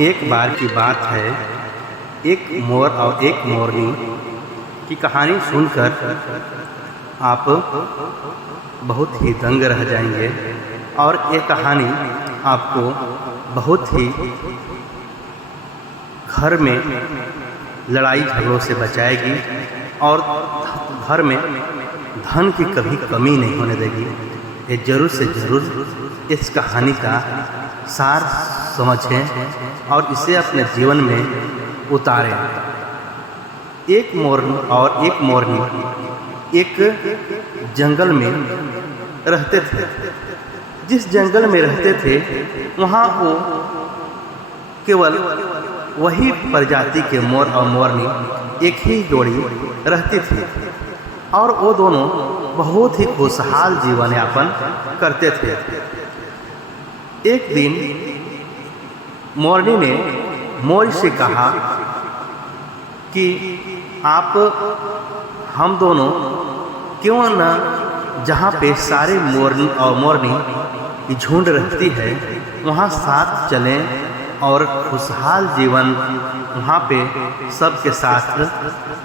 एक बार की बात है, एक मोर और एक मोरनी की कहानी सुनकर आप बहुत ही दंग रह जाएंगे और ये कहानी आपको बहुत ही घर में लड़ाई झगड़ों से बचाएगी और घर में धन की कभी कमी नहीं होने देगी। ये ज़रूर से ज़रूर इस कहानी का सार समझें और इसे अपने जीवन में उतारें। एक मोर और एक मोरनी एक जंगल में रहते थे। जिस जंगल में रहते थे वहाँ वो केवल वही प्रजाति के मोर और मोरनी एक ही जोड़ी रहती थी और वो दोनों बहुत ही खुशहाल जीवन यापन करते थे। एक दिन मोरनी ने मोर से कहा कि आप हम दोनों क्यों न जहाँ पे सारे मोरनी और मोरनी की झुंड रहती है वहाँ साथ चलें और खुशहाल जीवन वहाँ पे सबके साथ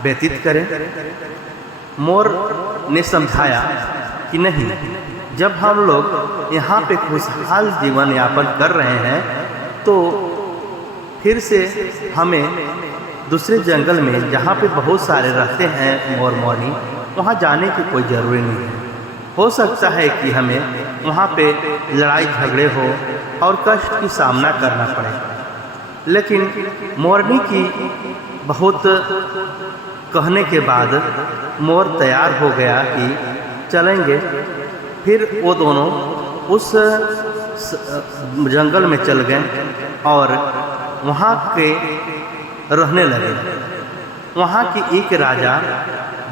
व्यतीत करें। मोर ने समझाया कि नहीं, जब हम लोग यहाँ पे खुशहाल जीवन यापन कर रहे हैं तो फिर से हमें दूसरे जंगल में जहाँ पे बहुत सारे रहते हैं मोर मोरनी वहाँ जाने की कोई ज़रूरी नहीं है। हो सकता है कि हमें वहाँ पे लड़ाई झगड़े हो और कष्ट की सामना करना पड़े। लेकिन मोरनी की बहुत कहने के बाद मोर तैयार हो गया कि चलेंगे। फिर वो दोनों उस जंगल में चल गए और वहाँ के रहने लगे। वहाँ की एक राजा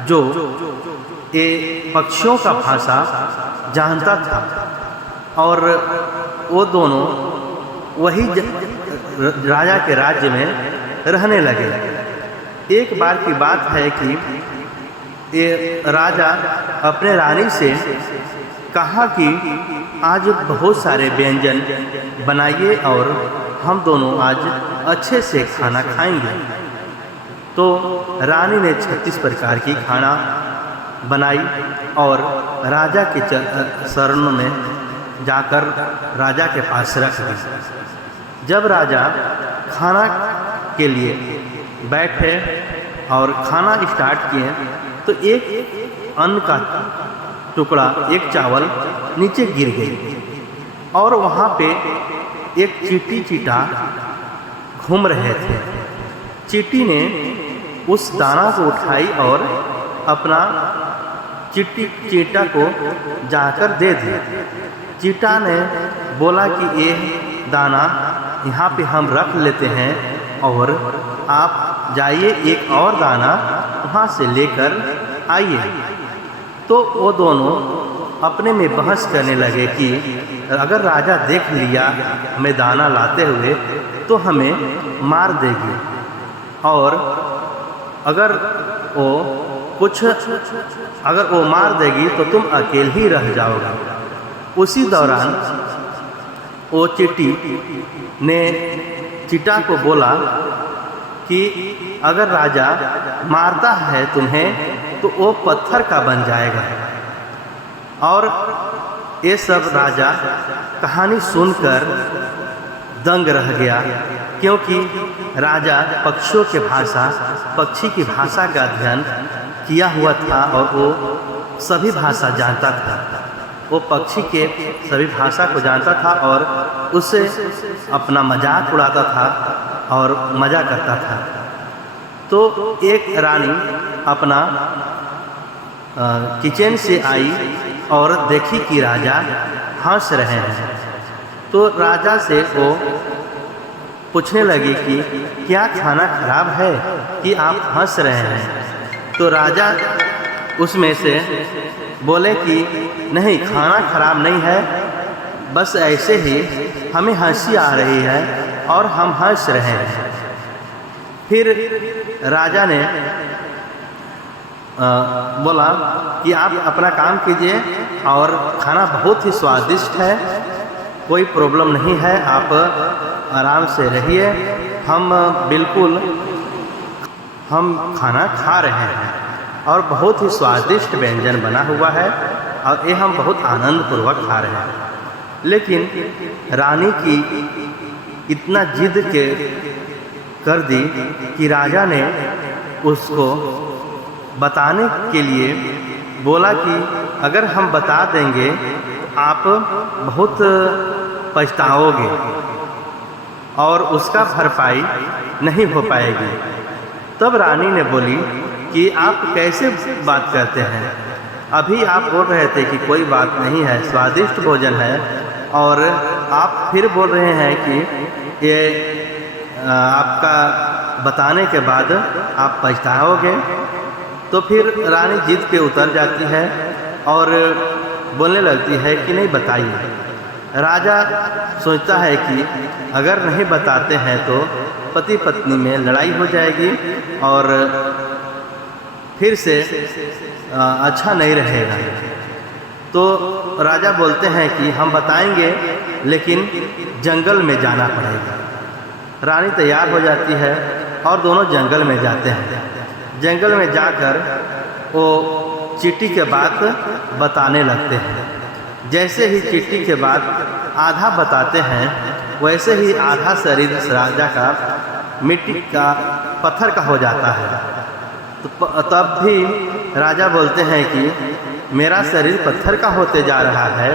जो ये पक्षियों का भाषा जानता था और वो दोनों वही राजा के राज्य में रहने लगे। एक बार की बात है कि ये राजा अपने रानी से कहा कि आज बहुत सारे व्यंजन बनाइए और हम दोनों आज अच्छे से खाना खाएंगे। तो रानी ने 36 प्रकार की खाना बनाई और राजा के शरण में जाकर राजा के पास रख दी। जब राजा खाना के लिए बैठे और खाना स्टार्ट किए तो एक अन्न का टुकड़ा, एक चावल नीचे गिर गई और वहाँ पे एक चींटी चींटा घूम रहे थे। चींटी ने उस दाना को उठाई और अपना चींटा को जाकर दे दिया। चींटा ने बोला कि ये दाना यहाँ पे हम रख लेते हैं और आप जाइए एक और दाना वहाँ से लेकर आइए। तो वो दोनों अपने में बहस करने लगे कि अगर राजा देख लिया हमें दाना लाते हुए तो हमें मार देगी और अगर वो मार देगी तो तुम अकेले ही रह जाओगे। उसी दौरान वो चींटी ने चींटा को बोला कि अगर राजा मारता है तुम्हें तो वो पत्थर का बन जाएगा। और ये सब राजा कहानी सुनकर दंग रह गया, क्योंकि राजा पक्षियों के भाषा, पक्षी की भाषा का अध्ययन किया हुआ था और वो सभी भाषा जानता था। वो पक्षी के सभी भाषा को जानता था और उससे अपना मजाक उड़ाता था और मज़ा करता था। तो एक रानी अपना किचन से आई और देखी कि राजा हंस रहे हैं। तो राजा से वो पूछने लगी कि क्या खाना खराब है कि आप हंस रहे हैं। तो राजा उसमें से बोले कि नहीं, खाना खराब नहीं है, बस ऐसे ही हमें हंसी आ रही है और हम हंस रहे हैं। फिर राजा ने बोला कि आप अपना काम कीजिए और खाना बहुत ही स्वादिष्ट है, कोई प्रॉब्लम नहीं है, आप आराम से रहिए, हम खाना खा रहे हैं और बहुत ही स्वादिष्ट व्यंजन बना हुआ है और ये हम बहुत आनंदपूर्वक खा रहे हैं। लेकिन रानी की इतना जिद कर दी कि राजा ने उसको बताने के लिए बोला कि अगर हम बता देंगे तो आप बहुत पछताओगे और उसका भरपाई नहीं हो पाएगी। तब रानी ने बोली कि आप कैसे बात करते हैं, अभी आप बोल रहे थे कि कोई बात नहीं है, स्वादिष्ट भोजन है, और आप फिर बोल रहे हैं कि ये आपका बताने के बाद आप पछताओगे। तो फिर रानी जिद पे उतर जाती है और बोलने लगती है कि नहीं बताइए। राजा सोचता है कि अगर नहीं बताते हैं तो पति पत्नी में लड़ाई हो जाएगी और फिर से अच्छा नहीं रहेगा। तो राजा बोलते हैं कि हम बताएंगे लेकिन जंगल में जाना पड़ेगा। रानी तैयार हो जाती है और दोनों जंगल में जाते हैं। जंगल में जाकर वो चींटी के बात बताने लगते हैं। जैसे ही चींटी के बाद आधा बताते हैं वैसे ही आधा शरीर राजा का मिट्टी का पत्थर का हो जाता है। तो तब भी राजा बोलते हैं कि मेरा शरीर पत्थर का होते जा रहा है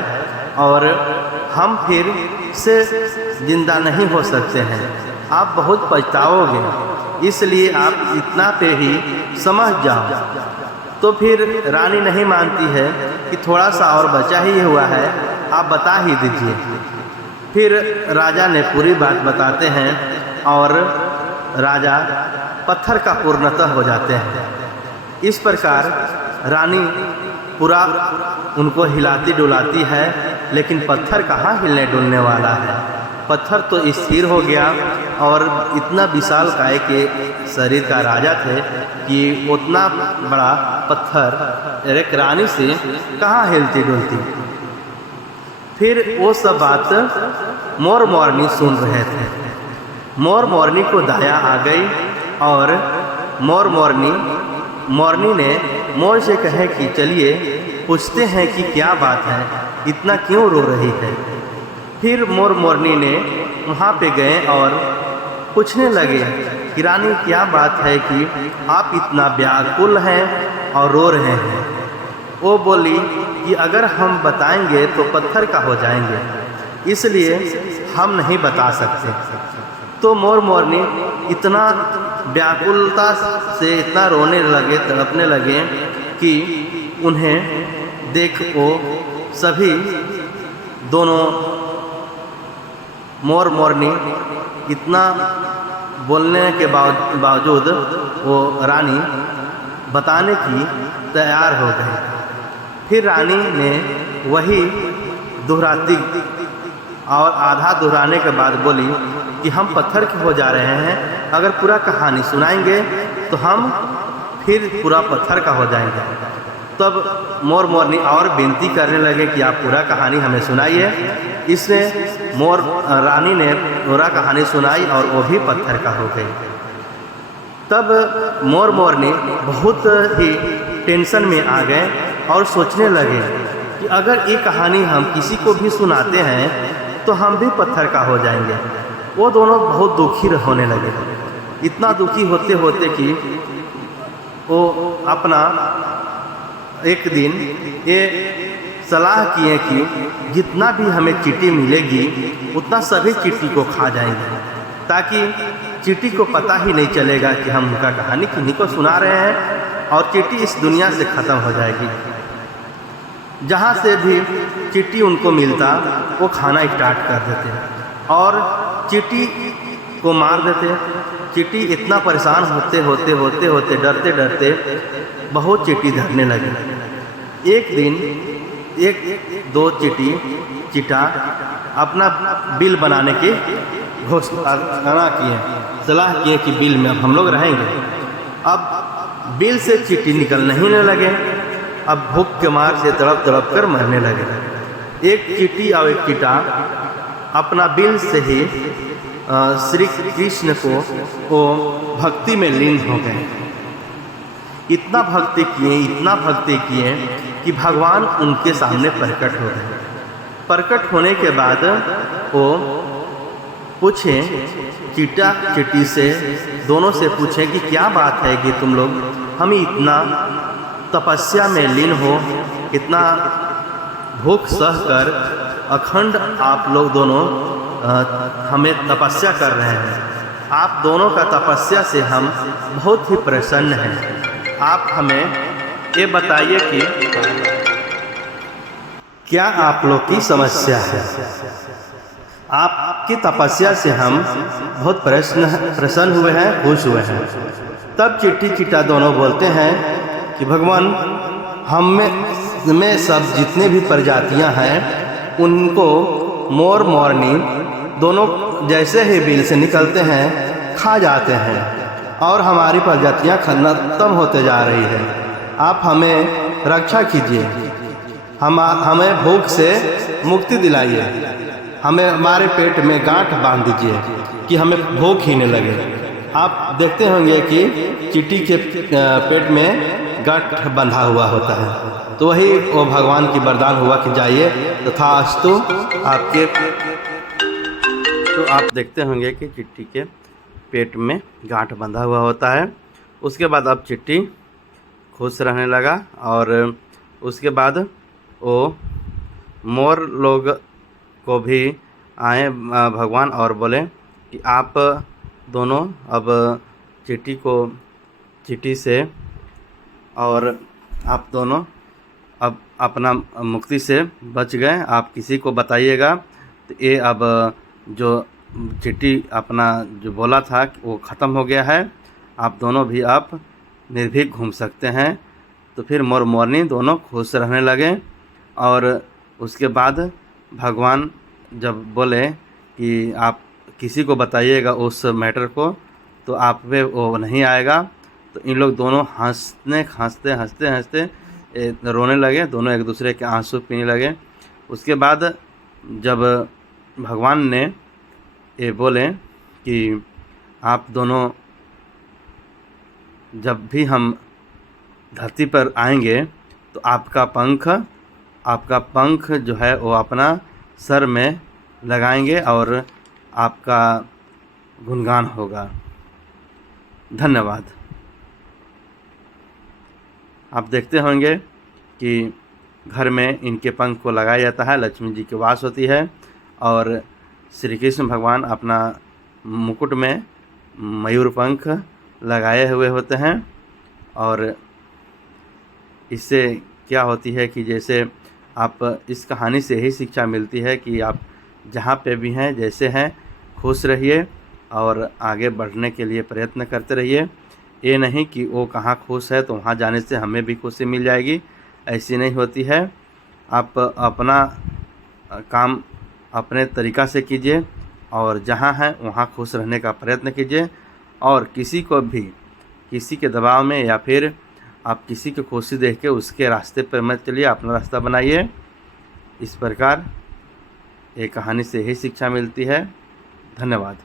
और हम फिर से जिंदा नहीं हो सकते हैं, आप बहुत पछताओगे, इसलिए आप इतना पे ही समझ जाओ। तो फिर रानी नहीं मानती है कि थोड़ा सा और बचा ही हुआ है, आप बता ही दीजिए। फिर राजा ने पूरी बात बताते हैं और राजा पत्थर का पूर्णतः हो जाते हैं। इस प्रकार रानी पूरा उनको हिलाती डुलाती है, लेकिन पत्थर कहाँ हिलने डुलने वाला है। पत्थर तो स्थिर हो गया और इतना विशाल काय के शरीर का राजा थे कि उतना बड़ा पत्थर एक रानी से कहाँ हिलती डुलती। फिर वो सब बात मोर मोरनी सुन रहे थे। मोर मोरनी को दया आ गई और मोर मोरनी ने मोर से कहे कि चलिए पूछते हैं कि क्या बात है, इतना क्यों रो रही है। फिर मोर मोरनी ने वहाँ पे गए और पूछने लगे कि रानी क्या बात है कि आप इतना व्याकुल हैं और रो रहे हैं। वो बोली कि अगर हम बताएंगे तो पत्थर का हो जाएंगे, इसलिए हम नहीं बता सकते। तो मोर मोरनी इतना व्याकुलता से इतना रोने लगे, तड़पने लगे कि उन्हें देख वो सभी दोनों मोर मोरनी इतना बोलने के बावजूद वो रानी बताने की तैयार हो गई। फिर रानी ने वही दोहराती और आधा दोहराने के बाद बोली कि हम पत्थर के हो जा रहे हैं, अगर पूरा कहानी सुनाएंगे तो हम फिर पूरा पत्थर का हो जाएंगे। तब मोर मोरनी और विनती करने लगे कि आप पूरा कहानी हमें सुनाइए। इसने मोर रानी ने पूरा कहानी सुनाई और वो भी पत्थर का हो गई। तब मोर मोरनी बहुत ही टेंशन में आ गए और सोचने लगे कि अगर ये कहानी हम किसी को भी सुनाते हैं तो हम भी पत्थर का हो जाएंगे। वो दोनों बहुत दुखी होने लगे, इतना दुखी होते होते कि वो अपना एक दिन ये सलाह किए कि जितना भी हमें चींटी मिलेगी उतना सभी चींटी को खा जाएंगे, ताकि चींटी को पता ही नहीं चलेगा कि हम उनका कहानी किन्हीं को सुना रहे हैं और चींटी इस दुनिया से ख़त्म हो जाएगी। जहाँ से भी चींटी उनको मिलता वो खाना स्टार्ट कर देते और चींटी को मार देते। चींटी इतना परेशान होते डरते डरते बहुत चींटी धरने लगे। एक दिन एक दो चींटा अपना बिल बनाने की घोषणा किए, सलाह किए कि बिल में अब हम लोग रहेंगे। अब बिल से चींटी निकल नहीं लगे, अब भूख के मार से तड़प कर मरने लगे। एक चींटी और एक चींटा अपना दिल से ही श्री कृष्ण को वो भक्ति में लीन हो गए। इतना भक्ति किए कि भगवान उनके सामने प्रकट हो गए। प्रकट होने के बाद वो पूछे चिट्टी से, दोनों से पूछे कि क्या बात है कि तुम लोग हम इतना तपस्या में लीन हो, इतना भूख सह कर अखंड आप लोग दोनों हमें तपस्या कर रहे हैं। आप दोनों का तपस्या से हम बहुत ही प्रसन्न हैं। आप हमें ये बताइए कि क्या आप लोग की समस्या है। आपकी तपस्या से हम बहुत प्रसन्न हुए हैं, खुश हुए हैं। तब चिट्टी चिट्टा दोनों बोलते हैं कि भगवान, हम में सब जितने भी प्रजातियां हैं उनको मोर मोरनी दोनों जैसे ही बिल से निकलते हैं खा जाते हैं और हमारी प्रजातियां खत्म होते जा रही है। आप हमें रक्षा कीजिए, हमें भूख से मुक्ति दिलाइए, हमें हमारे पेट में गांठ बांध दीजिए कि हमें भूख ही नहीं लगे। आप देखते होंगे कि चींटी के पेट में गांठ बंधा हुआ होता है, तो वही वो भगवान की वरदान हुआ कि जाइए तथास्तु आपके। तो आप देखते होंगे कि चिट्टी के पेट में गांठ बंधा हुआ होता है। उसके बाद अब चिट्टी खुश रहने लगा और उसके बाद वो मोर लोग को भी आए भगवान और बोले कि आप दोनों अब चिट्टी से और आप दोनों अब अपना मुक्ति से बच गए। आप किसी को बताइएगा। तो ये अब जो चिट्टी अपना जो बोला था वो ख़त्म हो गया है। आप दोनों भी आप निर्भीक घूम सकते हैं। तो फिर मोर मोरनी दोनों खुश रहने लगे। और उसके बाद भगवान जब बोले कि आप किसी को बताइएगा उस मैटर को, तो आप पे वो नहीं आएगा। तो इन लोग दोनों हंसते रोने लगे, दोनों एक दूसरे के आंसू पीने लगे। उसके बाद जब भगवान ने ये बोले कि आप दोनों जब भी हम धरती पर आएंगे तो आपका पंख जो है वो अपना सर में लगाएंगे और आपका गुणगान होगा। धन्यवाद। आप देखते होंगे कि घर में इनके पंख को लगाया जाता है, लक्ष्मी जी की वास होती है। और श्री कृष्ण भगवान अपना मुकुट में मयूर पंख लगाए हुए होते हैं। और इससे क्या होती है कि जैसे आप इस कहानी से ही शिक्षा मिलती है कि आप जहाँ पे भी हैं, जैसे हैं, खुश रहिए और आगे बढ़ने के लिए प्रयत्न करते रहिए। ये नहीं कि वो कहाँ खुश है तो वहाँ जाने से हमें भी खुशी मिल जाएगी, ऐसी नहीं होती है। आप अपना काम अपने तरीक़ा से कीजिए और जहाँ हैं वहाँ खुश रहने का प्रयत्न कीजिए। और किसी को भी किसी के दबाव में या फिर आप किसी की खुशी देख के उसके रास्ते पर मत चलिए, अपना रास्ता बनाइए। इस प्रकार एक कहानी से ही शिक्षा मिलती है। धन्यवाद।